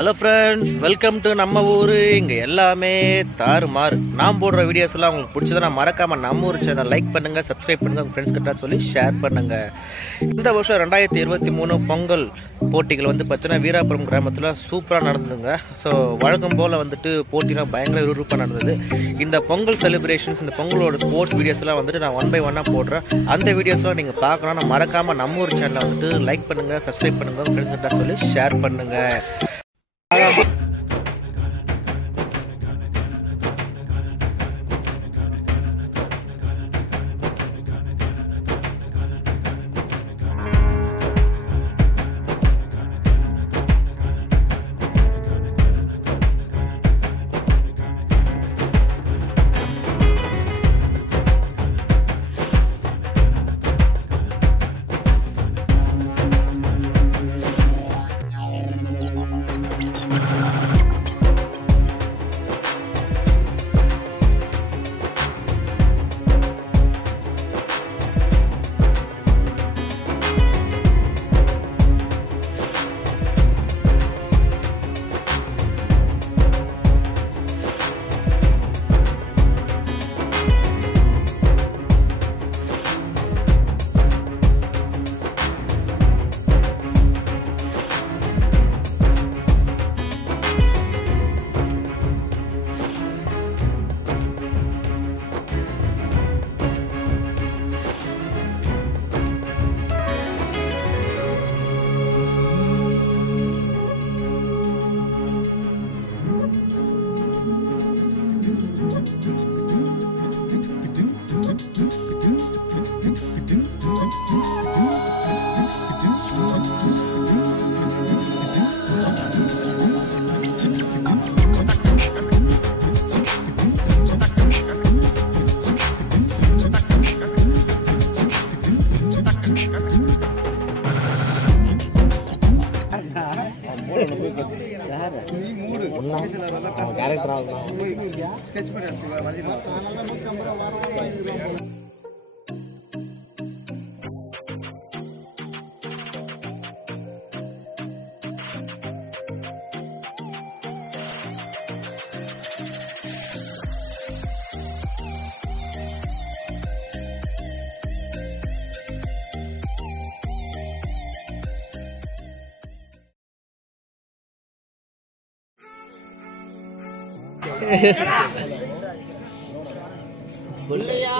Hello friends, welcome to நம்ம ஊர். இங்கே எல்லாமே தாறுமாறு. நான் போடுற வீடியோஸ் எல்லாம் உங்களுக்கு பிடிச்சதுன்னா மறக்காமல் நம்ம ஊர் சேனல் லைக் பண்ணுங்கள், சப்ஸ்கிரைப் பண்ணுங்கள், உங்கள் ஃப்ரெண்ட்ஸ் கிட்ட சொல்லி ஷேர் பண்ணுங்கள். இந்த வருஷம் 2023 பொங்கல் போட்டிகள் பார்த்தீங்கன்னா வீராபுரம் கிராமத்தில் சூப்பராக நடந்ததுங்க. ஸோ வழக்கம் போல் போட்டிலாம் பயங்கர விறுவிறுப்பாக நடந்தது. இந்த பொங்கல் செலிப்ரேஷன்ஸ், இந்த பொங்கலோட ஸ்போர்ட்ஸ் வீடியோஸ்லாம் நான் 1 by 1 போடுறேன். அந்த வீடியோஸ்லாம் நீங்கள் பார்க்கணும்னா மறக்காமல் நம்ம ஊர் சேனலை லைக் பண்ணுங்கள், சப்ஸ்கிரைப் பண்ணுங்கள், உங்கள் ஃப்ரெண்ட்ஸ் கிட்ட சொல்லி ஷேர் பண்ணுங்கள்.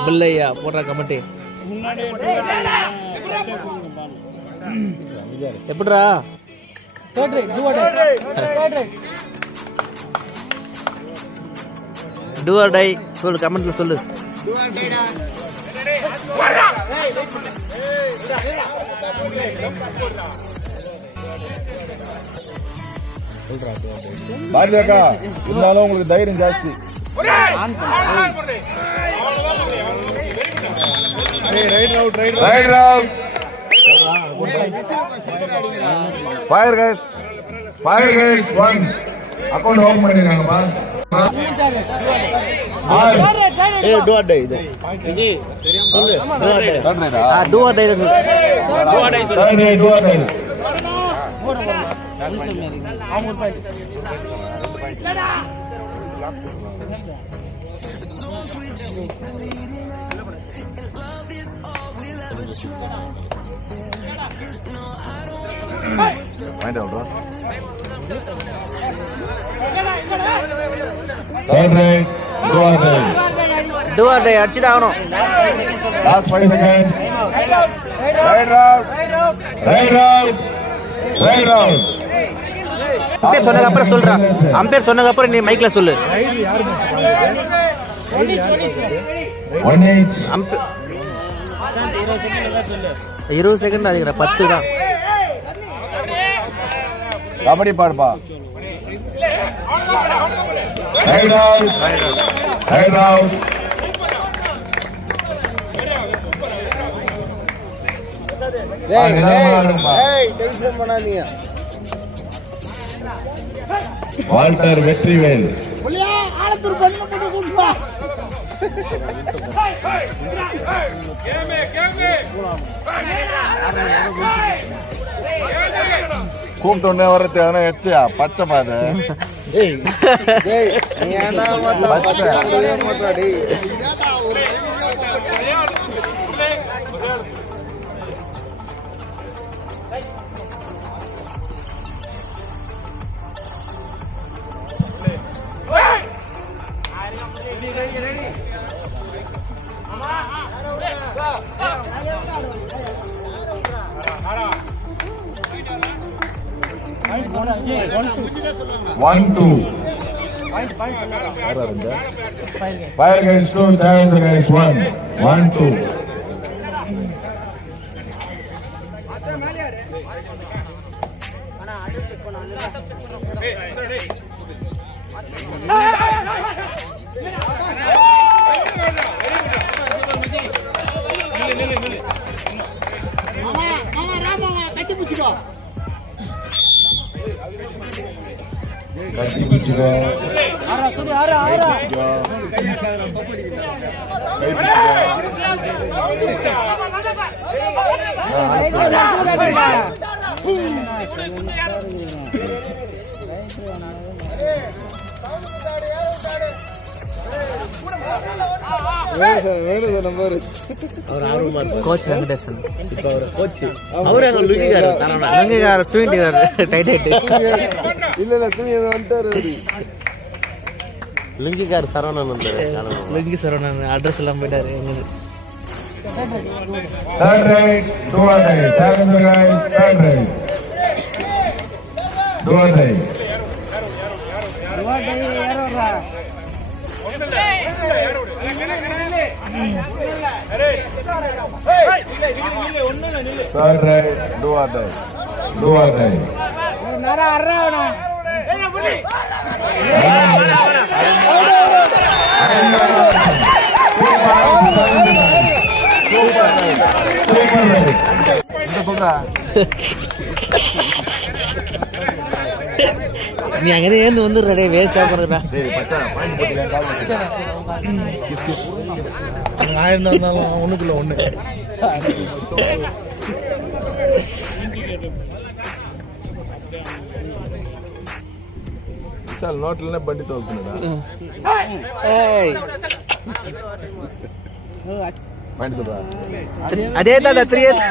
பிள்ளையா போடுற கமெண்ட் எப்படிடா டூ ஆர் டை சொல்லு, கமெண்ட்ல சொல்லு. பாரதியாக்கா இருந்தாலும் உங்களுக்கு தைரியம் ஜாஸ்தி. ஃபயர் கைஸ் 1 அக்கவுண்ட் ஓபன் பண்ணிருக்காங்கப்பா. ஏய் டூ ஆர் டை இது சொல்லு. டூ ஆர் டை அடிச்சுதான் ஆகணும். Last 5 seconds. Right round. அம்பேர் சொன்னதுக்கு அப்புறம் சொல்றான். அம்பேர் சொன்னதுக்கு அப்புறம் நீ மைக்ல சொல்லு. 20 செகண்ட் அதிகம், 10 தான். கபடி பாடுப்பா. Right round. டென்ஷன் பண்ணாதீங்க. வால்டர் வெற்றிவேல். கூப்பிட்டோன்னே வரது எதனா எச்சா பச்சை பாது One, two. Fire guys 2, Challenger guys 1. 1, 2. Kaki pujigo. Coach Venkatesan இப்போ அவர் கோச் அவரு அங்க லுங்கிகார தூங்கிட்டாரு டைட் ஆயிட்டு இல்ல தூங்கி வந்துட்டாரு லுங்கிகார சரவணன் வந்தாரு லுங்கி சரவணன் அட்ரஸ் எல்லாம் போயிட்டாரு எங்க Third right, do or die. Challenger guys, third right. Do or die. Third right, do or die. Do or die. நீ அங்கே ஏந்து வந்துடுறே வேஸ்டாக போகிறதுடா ஆயிரம் இருந்தாலும் ஒன்றுக்குள்ள ஒன்று நோட்ல பண்டி தோக்குனடா அதே தான் தெரியாது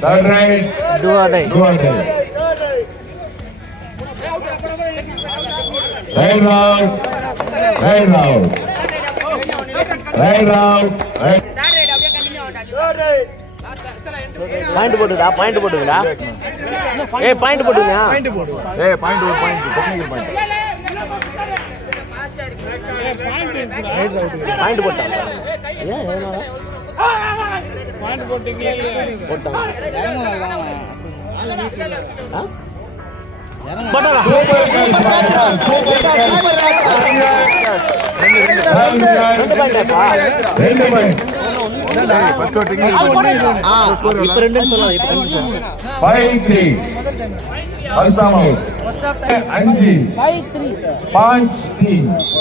Third right, do or die. Do or die. Right round, right round, right round, right. Point போட்டுடா பாயிண்ட் போட்டுடா ஏய் பாயிண்ட் போடுங்க பாயிண்ட் போடு ஏய் பாயிண்ட் ஒரு பாயிண்ட் டெக்னிக்கல் பாயிண்ட் பாயிண்ட் போட்டாங்க ஏன் பாயிண்ட் போட்டீங்களா போட்டாங்க போட்டாங்க ரெண்டு பாயிண்ட் இப்ப ரெண்டு சொல்லலாம் இப்ப கண்டு சார் 5-3 first time out 5 5-3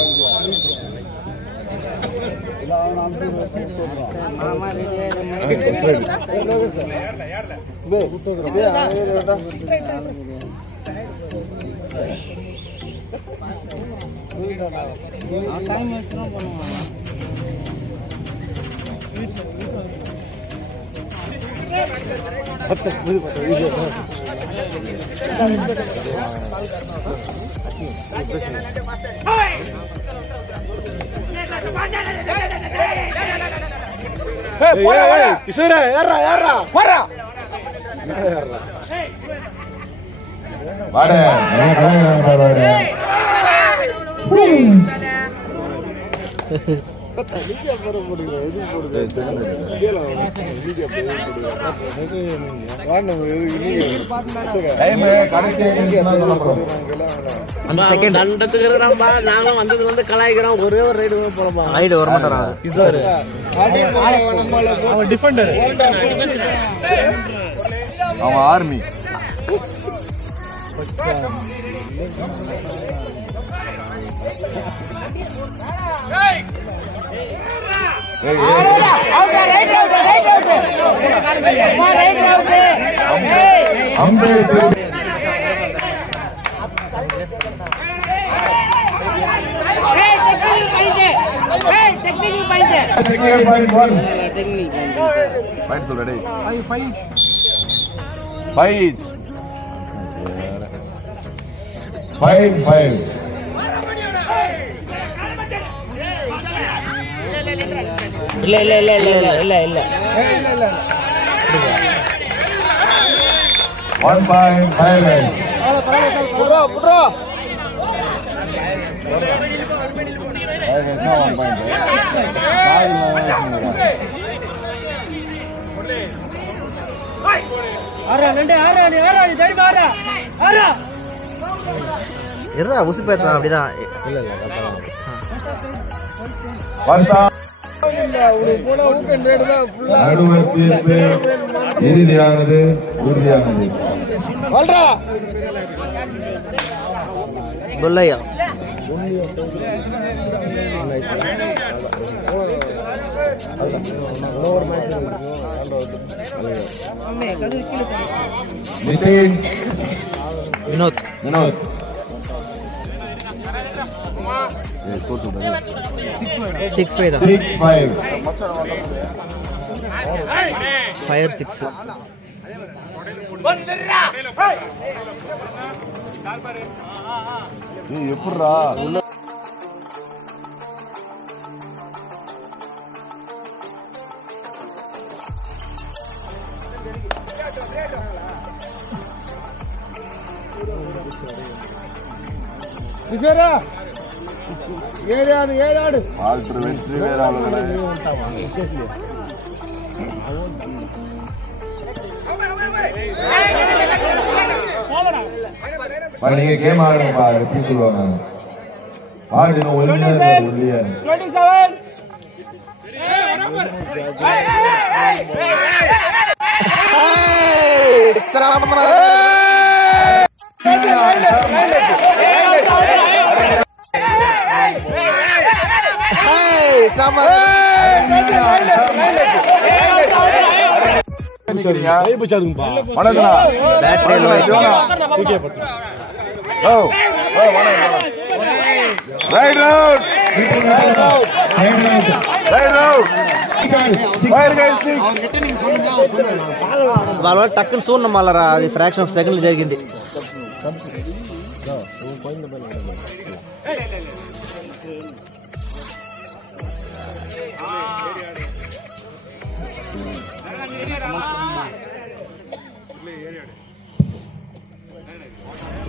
கிஷோரா யாரா யாரா போறா வாடே நான் கலங்க வாடே வீடியோ போற போடுறேன் எது போடுறேன் வீடியோ டைம் கடைசி அந்த செகண்ட் கண்டத்துக்கு நாங்க வந்ததுல இருந்து கலாய்க்கிறோம் ஒரே ஒரு ரைடு போறோம் ரைடு வர மாட்டாரா அவன் டிஃபெண்டர் அவன் ஆர்மி இல்ல 1 point violence. உசு பேசா அப்படிதான் நடுவர் தீர்ப்பு இறுதியானது உறுதியானது கொல்லையா வினோத் 6-5 தான் 5-6 எப்படா ஆல்டர் வெற்றி வேறாளர்களே நீங்க கேம் ஆடுறப்பா எப்படி சொல்லுவாங்க ஆடுன ஒழுங்கா ஒல்லியா టక్కుని చూడండి మళ్ళా అది ఫ్రాక్షన్ ఆఫ్ సెకండ్ జరిగింది.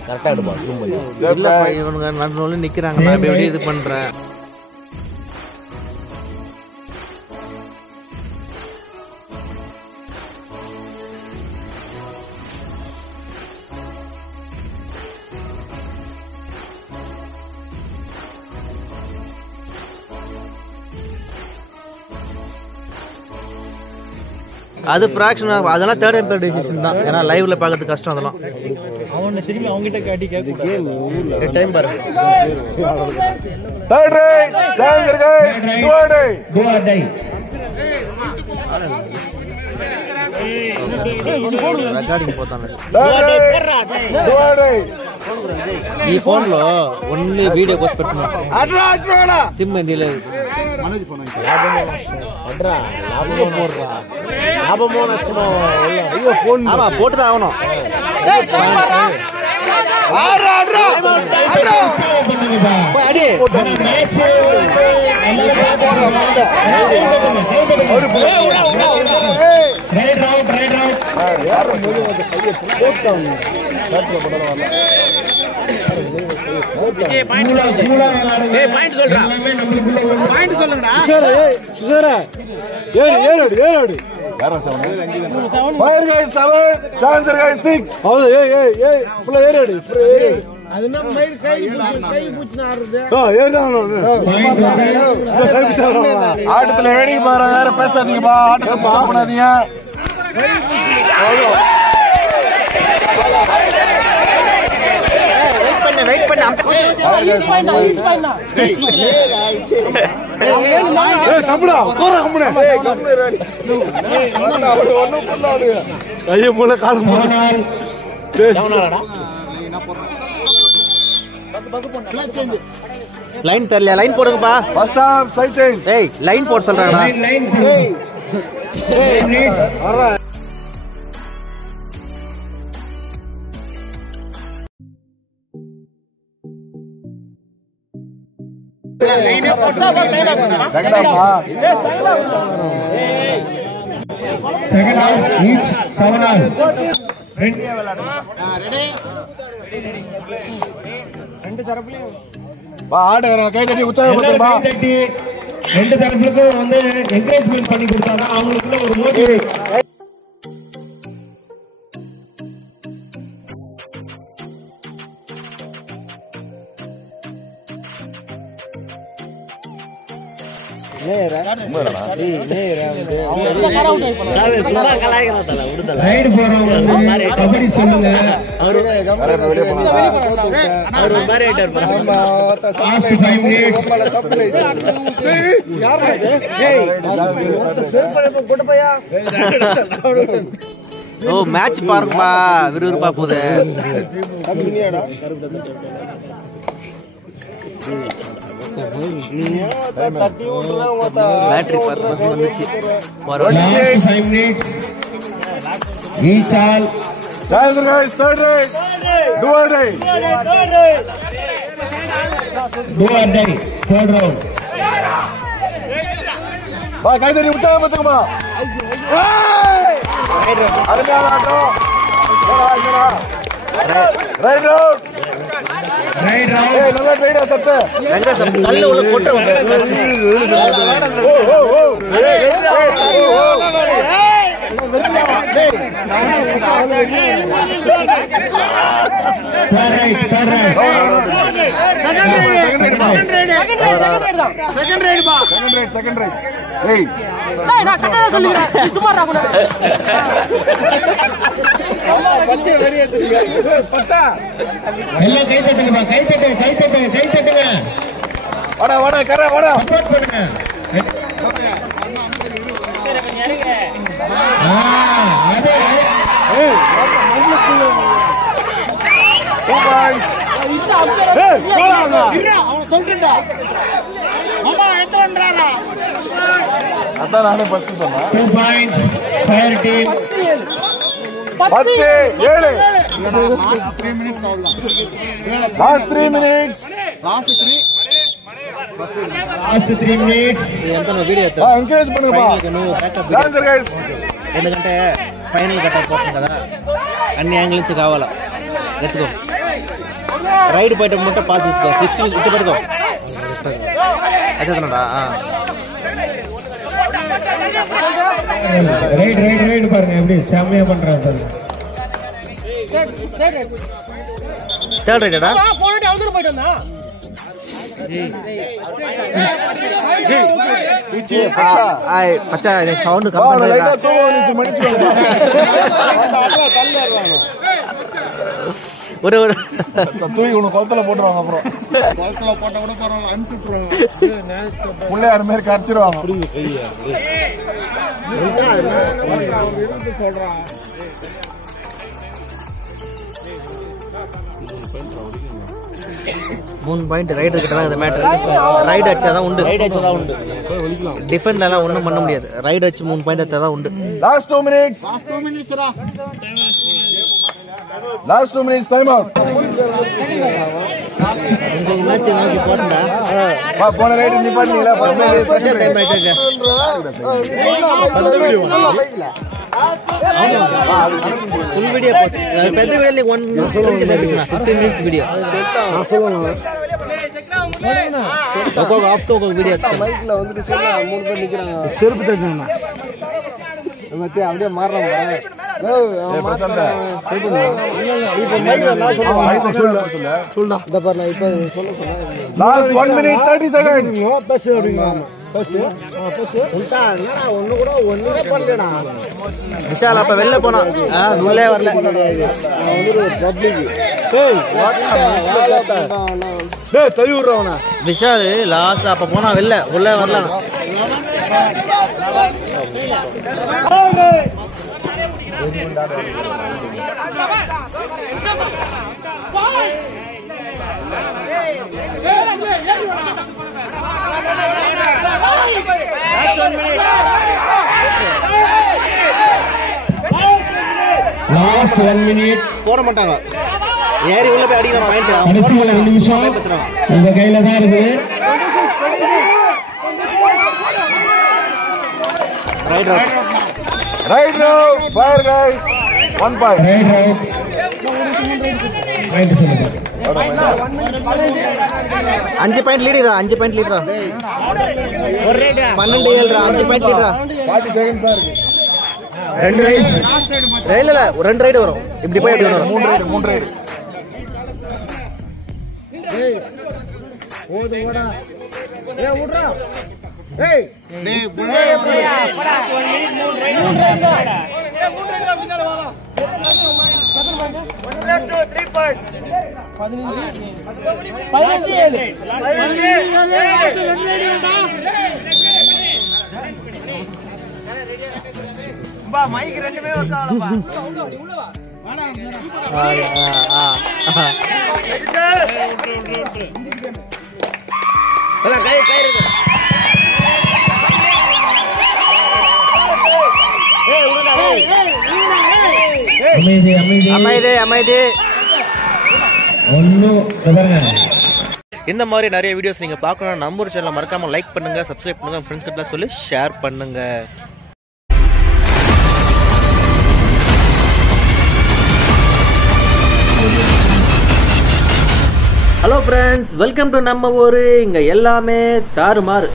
கரெக்டா இல்ல இவனுங்க நடுவுல நிக்கிறாங்க, நான் எப்படி இது பண்றேன். அது ஃபிராக்ஷன், அதெல்லாம் தேர்ட் எம்பையர் டிசிஷன் தான். ஏன்னா லைவ்ல பார்க்கிறது கஷ்டம். அதெல்லாம் அவனை திரும்பி அவங்க கிட்ட காட்டி கேட்க டைம் பாரு. Third right challenger guys do or die recording పోతాను. ఈ ఫోన్ లో ఓన్లీ వీడియో కోసం పెట్టుకున్నా. సిమ్ ఏంది లేదు. லாபமோ நஷ்டமோ ஐயோ போன் ஆமா போட்டுதான் ஆகணும். ஆட்டத்துல வேடிக்கை பாரு, வேற பேசாதீங்கப்பா. ஆட்டத்தை பண்ணாதீங்க. வெயிட் பண்ணு லைன் தெரியல, லைன் போடுங்கப்பா. ஏய் லைன் போட சொல்றாங்கடா. Second half, each 7 all. ரெண்டு தரப்புக்கும் வந்து என்கரேஜ்மெண்ட் பண்ணி கொடுத்தாதான் அவங்களுக்குள்ள ஒரு மோட்டிவேட். கபடி சொல்லுங்க. ஓ மேட்ச் பாருங்கப்பா, விறுவிறுப்பா போகுது. பேட்டரி 10% வந்துச்சு. Each all. Guys, third race. Do or die. Third round. பா கைதடி உற்சாகம் பத்துக்குமா. Right round. ஏய் நல்லா ரைடா சத்து. ரெண்டா சத்து கல்ல உள்ள போட்டு வந்து. Second raid. Hey. நான் கட்டத சொல்லுங்க. சும்மா ராகுல. பச்சை வெறி ஏத்துங்க. பச்சா. எல்லாம் கை தட்டுங்க, கை தட்டுங்க. வாடா கர வாடா. சப்போர்ட் பண்ணுங்க. அதே. ஏய், அவன் சொல்றா. மாமா எத்தோன்றாரா? அதான் நானே ஃபர்ஸ்ட் சொன்னேன். 2 points ஃபயர் டீம். 10 7. 3 minutes ஆகுது. Last 3 minutes. Last 3 minutes. ఎంతనో వీడియో ఎత్తా. ఎంకరేజ్ பண்ணுங்கப்பா. Dancer guys. ఎందుకంటే ఫైనల్ కట్ అయిపోతుంది కదా, అన్ని యాంగిల్ నుంచి కావాలా. ఎత్తుకో, రైడ్ పోయేట ముంటే పాస్ తీసుకో, ఫిక్స్ ఇటు పెట్టుకో. అదేనా ரைட் பாருங்க எப்படி செம்மையா பண்றாங்க பாருங்க. தேர்ட் ரைடா போறடே அவதூறு போயிட்டு வந்தா. பச்சா சவுண்ட் கம்மி ஒரு தூக்கி உனக்கு குளத்துல போட்டுருவாங்க. அப்புறம் குளத்துல போட்ட கூட பரவாயில்ல, அனுப்பிட்டுருவாங்க. பிள்ளையார் மாதிரி கரைச்சிருவாங்க. சொல்றான் 3 பாயிண்ட் ரைடர் கிட்ட தான் இந்த மேட்டர். ரைட் அடிச்சாதான் உண்டு, டிஃபெண்ட்லாம் ஒன்றும் பண்ண முடியாது. ரைட் அடிச்சு 3 பாயிண்ட் எடுத்தாதான் உண்டு. Last 2 minutes. Last 2 minutes time out. இந்த மேட்ச் நோக்கி போறதா போன ரைட் நீ பண்ணீங்களா? பிரஷர் டைம் ஆயிடுச்சு. ஃபுல் வீடியோ போஸ்ட் பெரிய வீடியோ 1 15 minutes வீடியோ. நான் சொல்லுவேன் வீடியோ மைக்ல வந்துட்டு சொல்ல 3 பேர் நிக்கிறாங்க. செருப்பு தட்டணும் மத்தி அப்படியே மாறறாங்க. இந்த பாரு நான் இப்ப சொல்ல சொன்னேன். லாஸ்ட் 1 minute 30 seconds பஸ் அப்படிங்க பஸ் உண்டா என்னடா ஒண்ணு கூட ஒண்ணுமே பண்ணலடா. விஷால் அப்ப வெளில போனா உள்ளே வரல. ஒரு பப்ளிக் டேய் தள்ளி விடுறவனா விஷால் லாஸ்ட் அப்ப போனா வெளில உள்ளே வரல. லாஸ்ட் 1 மினிட் போட மாட்டாங்க. ஏறி உள்ள போய் அடிக்கிற பாயிண்ட் கடைசி 2 நிமிஷம் உங்க கையில தான் இருக்குது. Right no fire guys 1 point right right right சொல்லுங்க. 5 பாயிண்ட் லீடரா 5 பாயிண்ட் லீடரா 12 7 5 பாயிண்ட் லீடரா 40 seconds தான் இருக்கு. 2 ரைட் ரயில்ல 2 ரைடு வரும். இப்படி போய் அப்படி வரும். 3 ரைடு ஓடு ஓடா ஏய் ஓடுடா ஏய் டேய் புள்ளே போடா 1 மினிட் 3 ரைட் பின்னால வா 1 2 3 பாயிண்ட்ஸ் 15 பா மைக் ரெண்டுமே ஒர்க் ஆகலப்பா. உள்ள வா எல்லாம் கை கை இருக்கு. ஏய் உடனே அமைதி அமைதி அமைதி அமைதி. ஒண்ணு கதறங்க. இந்த மாதிரி நிறைய வீடியோஸ் நீங்க பார்க்கணும். நம்ம ஒரு சேனலை மறக்காம லைக் பண்ணுங்க, சப்ஸ்கிரைப் பண்ணுங்க, ஃப்ரெண்ட்ஸ் கிட்ட சொல்லி ஷேர் பண்ணுங்க. ஹலோ ஃப்ரெண்ட்ஸ், வெல்கம் டு நம்ம ஊரு. இங்க எல்லாமே தாறுமாறு.